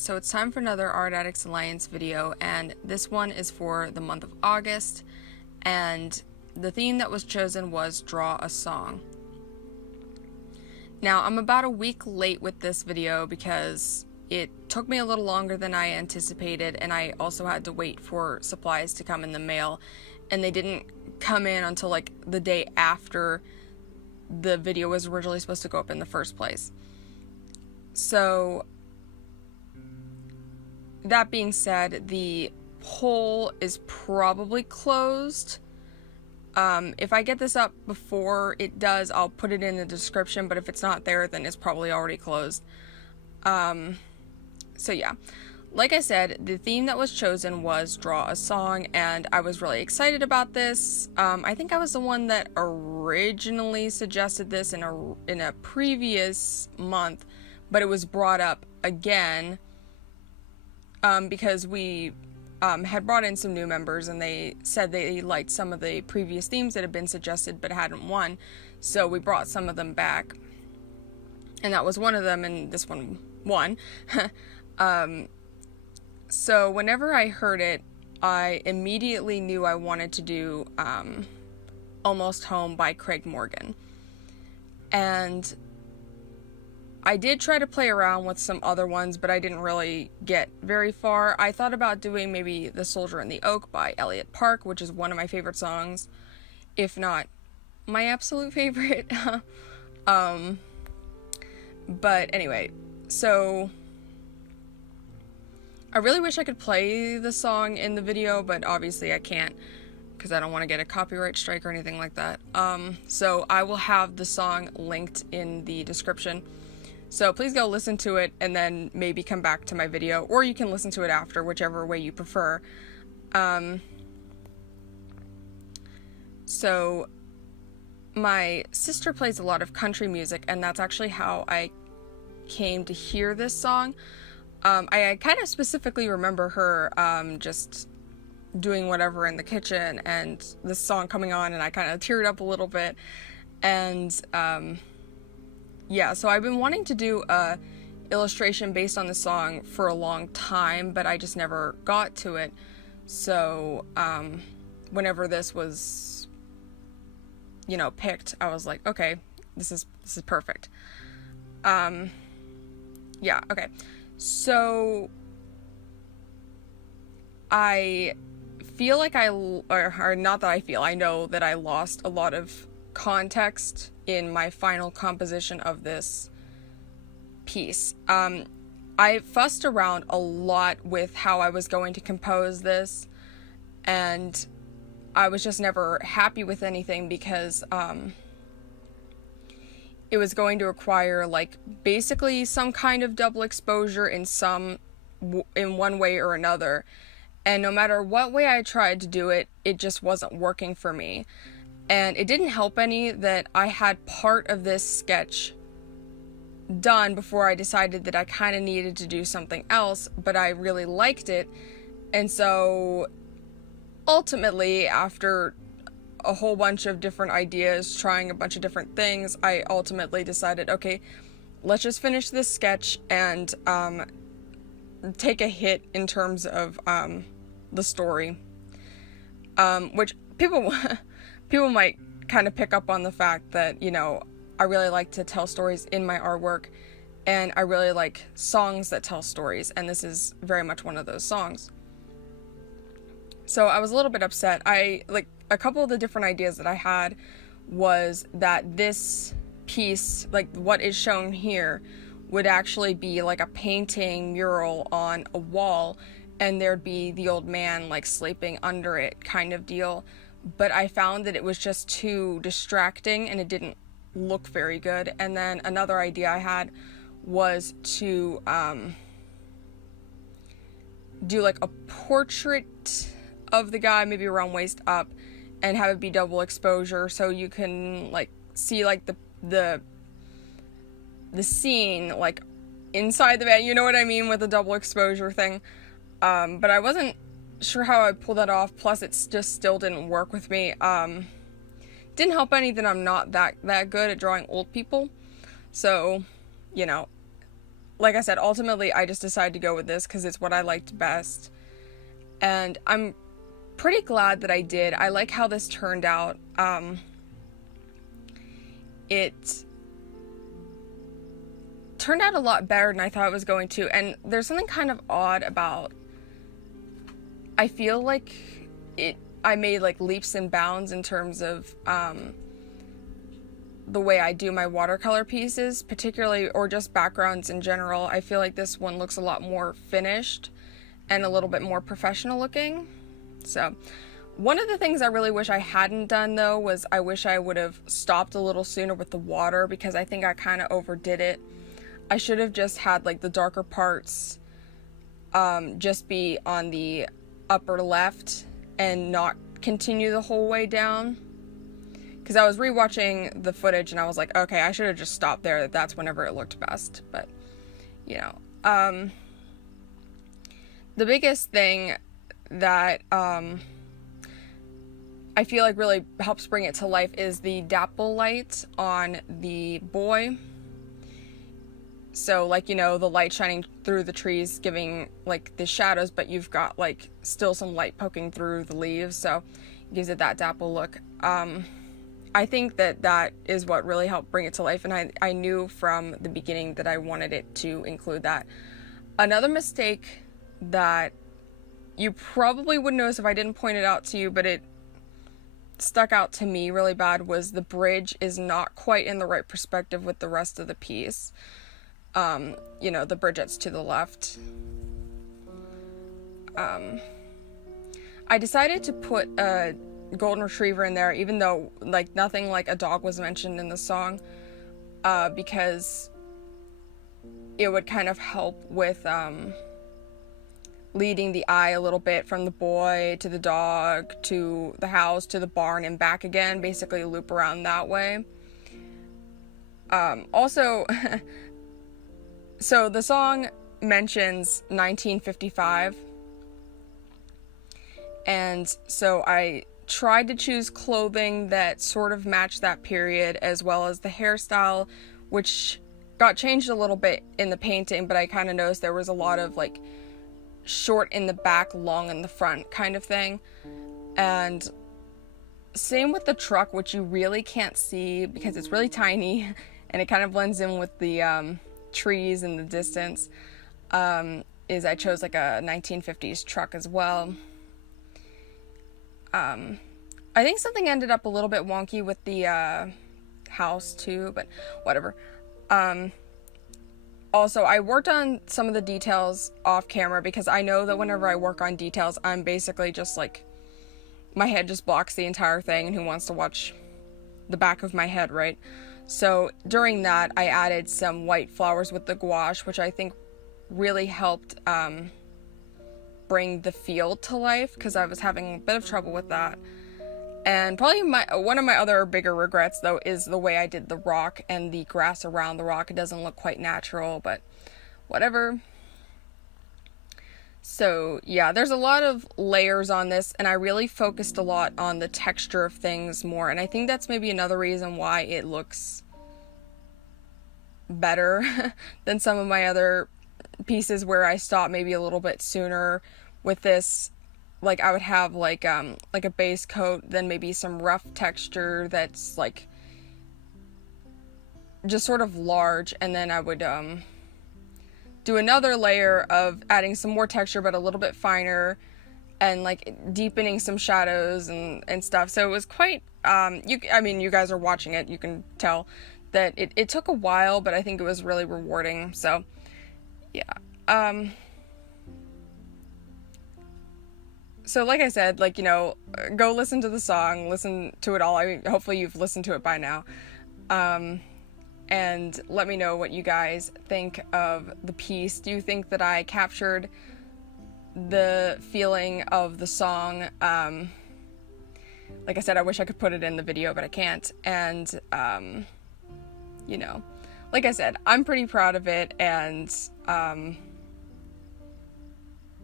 so it's time for another Art Addicts Alliance video, and this one is for the month of August, and the theme that was chosen was Draw a Song. Now, I'm about a week late with this video because it took me a little longer than I anticipated, and I also had to wait for supplies to come in the mail, and they didn't come in until like the day after the video was originally supposed to go up in the first place. So, that being said, the poll is probably closed. If I get this up before it does, I'll put it in the description, but if it's not there, then it's probably already closed. So yeah, like I said, the theme that was chosen was Draw a Song, and I was really excited about this. I think I was the one that originally suggested this in a previous month, but it was brought up again because we had brought in some new members, and they said they liked some of the previous themes that had been suggested but hadn't won, so we brought some of them back, and that was one of them, and this one won. So whenever I heard it, I immediately knew I wanted to do Almost Home by Craig Morgan, and I did try to play around with some other ones, but I didn't really get very far. I thought about doing maybe The Soldier and the Oak by Elliot Park, which is one of my favorite songs, if not my absolute favorite. But anyway, so I really wish I could play the song in the video, but obviously I can't because I don't want to get a copyright strike or anything like that. So I will have the song linked in the description. So please go listen to it and then maybe come back to my video, or you can listen to it after, whichever way you prefer. So my sister plays a lot of country music, and that's actually how I came to hear this song. I kind of specifically remember her just doing whatever in the kitchen and this song coming on, and I kind of teared up a little bit. And yeah, so I've been wanting to do a illustration based on the song for a long time, but I just never got to it. So whenever this was, you know, picked, I was like, okay, this is perfect. Yeah, okay. So I feel like I know that I lost a lot of context in my final composition of this piece. I fussed around a lot with how I was going to compose this, and I was just never happy with anything because it was going to require like basically some kind of double exposure in one way or another, and no matter what way I tried to do it, it just wasn't working for me. And it didn't help any that I had part of this sketch done before I decided that I kind of needed to do something else, but I really liked it. And so ultimately, after a whole bunch of different ideas, trying a bunch of different things, I ultimately decided, okay, let's just finish this sketch and take a hit in terms of the story, which people might kind of pick up on the fact that, you know, I really like to tell stories in my artwork, and I really like songs that tell stories, and this is very much one of those songs. So I was a little bit upset. Like, a couple of the different ideas that I had was that this piece, like what is shown here, would actually be like a painting mural on a wall, and there'd be the old man like sleeping under it kind of deal. But I found that it was just too distracting and it didn't look very good. And then another idea I had was to do like a portrait of the guy, maybe around waist up, and have it be double exposure so you can like see like the scene like inside the bed, you know what I mean, with the double exposure thing. But I wasn't sure how I'd pull that off, plus it just still didn't work with me. Didn't help any that I'm not that good at drawing old people, so, you know, like I said, ultimately I just decided to go with this because it's what I liked best. And I'm pretty glad that I did. I like how this turned out. It turned out a lot better than I thought it was going to. And there's something kind of odd about, I feel like I made like leaps and bounds in terms of the way I do my watercolor pieces, particularly, or just backgrounds in general. I feel like this one looks a lot more finished and a little bit more professional looking. So one of the things I really wish I hadn't done though was I wish I would have stopped a little sooner with the water, because I think I kind of overdid it. I should have just had like the darker parts just be on the upper left and not continue the whole way down. Because I was rewatching the footage and I was like, okay, I should have just stopped there. That's whenever it looked best. But, you know. The biggest thing that I feel like really helps bring it to life is the dapple light on the boy. So, like, you know, the light shining through the trees giving, like, the shadows, but you've got, like, still some light poking through the leaves. So, it gives it that dapple look. I think that is what really helped bring it to life, and I knew from the beginning that I wanted it to include that. Another mistake that you probably wouldn't notice if I didn't point it out to you, but it stuck out to me really bad, was the bridge is not quite in the right perspective with the rest of the piece. You know, the bridge that's to the left. I decided to put a golden retriever in there, even though like nothing like a dog was mentioned in the song, because it would kind of help with leading the eye a little bit from the boy to the dog to the house to the barn and back again, basically loop around that way. Also so the song mentions 1955, and so I tried to choose clothing that sort of matched that period, as well as the hairstyle, which got changed a little bit in the painting, but I kind of noticed there was a lot of like short in the back, long in the front kind of thing. And same with the truck, which you really can't see because it's really tiny and it kind of blends in with the trees in the distance, is I chose like a 1950s truck as well. I think something ended up a little bit wonky with the house too, but whatever. Also, I worked on some of the details off camera because I know that whenever I work on details, I'm basically just like, my head just blocks the entire thing, and who wants to watch the back of my head, right? So during that, I added some white flowers with the gouache, which I think really helped bring the field to life, because I was having a bit of trouble with that. And probably one of my other bigger regrets, though, is the way I did the rock and the grass around the rock. It doesn't look quite natural, but whatever. So yeah, there's a lot of layers on this, and I really focused a lot on the texture of things more, and I think that's maybe another reason why it looks better than some of my other pieces where I stopped maybe a little bit sooner. With this, like, I would have like a base coat, then maybe some rough texture that's like just sort of large, and then I would do another layer of adding some more texture but a little bit finer, and like deepening some shadows and stuff. So it was quite I mean, you guys are watching it, you can tell that it took a while, but I think it was really rewarding. So yeah. So like I said, like, you know, go listen to the song, listen to it all. I mean, hopefully you've listened to it by now. And let me know what you guys think of the piece. Do you think that I captured the feeling of the song? Like I said, I wish I could put it in the video, but I can't. And, you know, like I said, I'm pretty proud of it. And,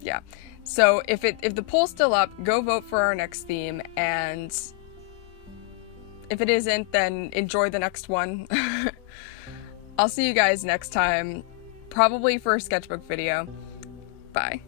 yeah. So if the poll's still up, go vote for our next theme, and if it isn't, then enjoy the next one. I'll see you guys next time. probably for a sketchbook video. Bye.